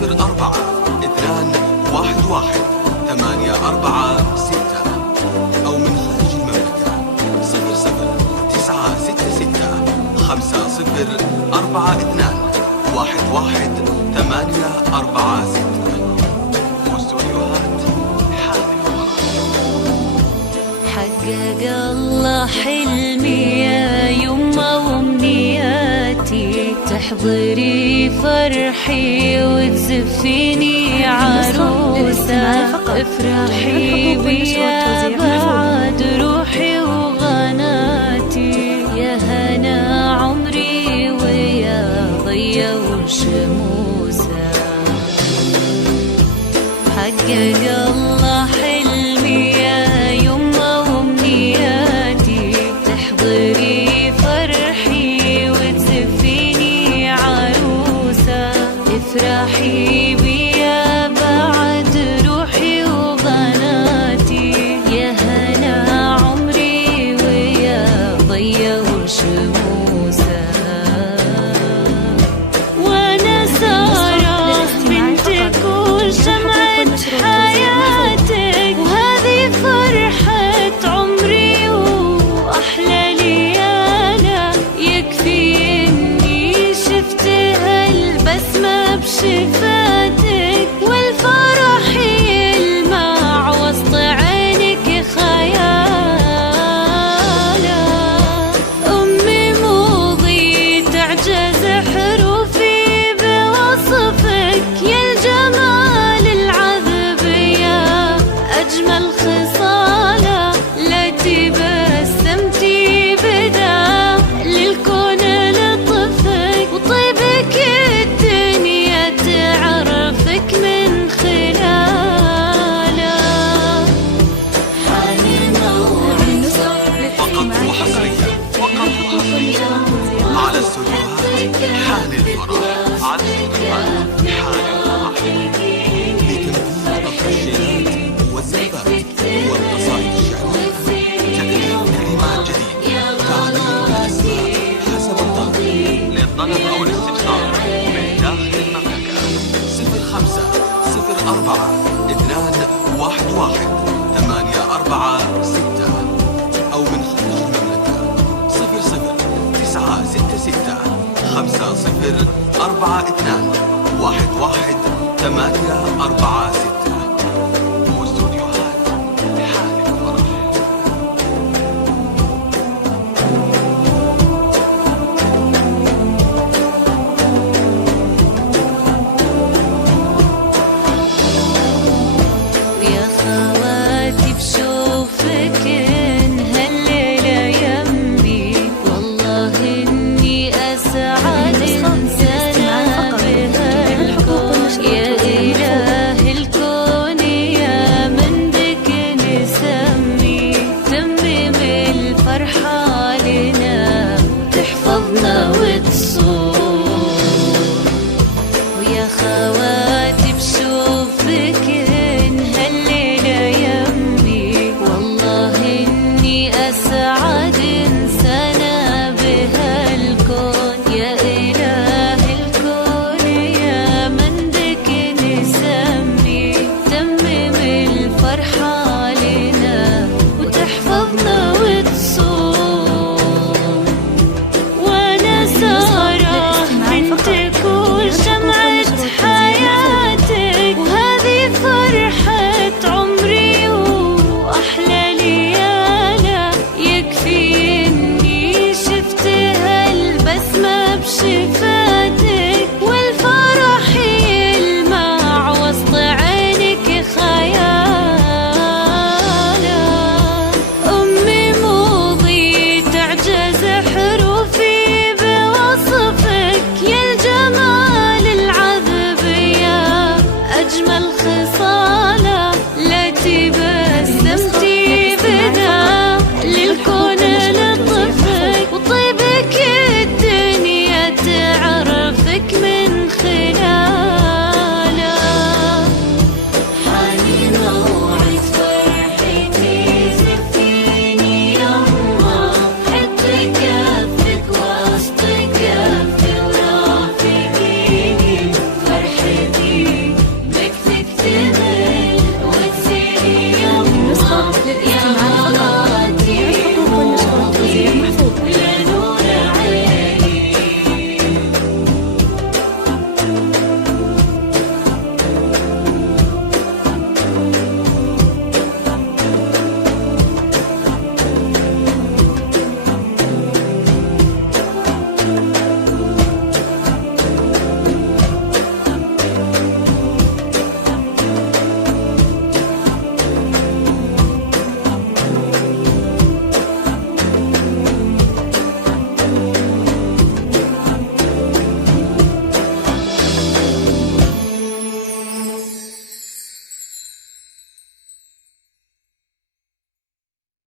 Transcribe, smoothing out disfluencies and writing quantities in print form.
04 2 1 1 8 4 6 أو من خارج المملكة 00 9 6 6 5 0 4 2 1 1 8 4 6. واستوديوهات حقق الله حلمي يا يما وامنياتي، تحضري فرحي وتزفيني عروسة، افرحي بيا بعد روحي وغناتي، يا هنا عمري ويا ضيا وشموسة. حقق الله حلمي يا يما وامنياتي، تحضري فرحي وتزفيني عروسة، افرحي بيا بعد روحي وغناتي، يا هنا عمري ويا ضيا وشموسة. وانا سارة بنتك وشمعة حياتك، وهذه فرحة عمري وأحلى ليالة، يكفي إني شفت هالبسمة بشفاتك، والفرح يلمع وسط عينك خيالة. أمي موضي تعجز حروفي بوصفك، يا الجمال العذب يا أجمل خصالة، لا تبسمتي بدا للكون لطفك، وطيبك الدنيا تعرفك من خلاله. فقط وحصريا على استوديوهات حان الفرح. على استوديوهات حان الفرح لتنفيذ الترشيلات والزفات والقصائد الشعرية، تأليف كلمات جديدة، تعديل الأسماء حسب الطلب. للطلب أو الاستفسار من داخل المملكة 05 04 2 1 1 8 4 6 أو من خارج المملكة 00 9 6 6 5 0 4 2 1 1 8 4 6.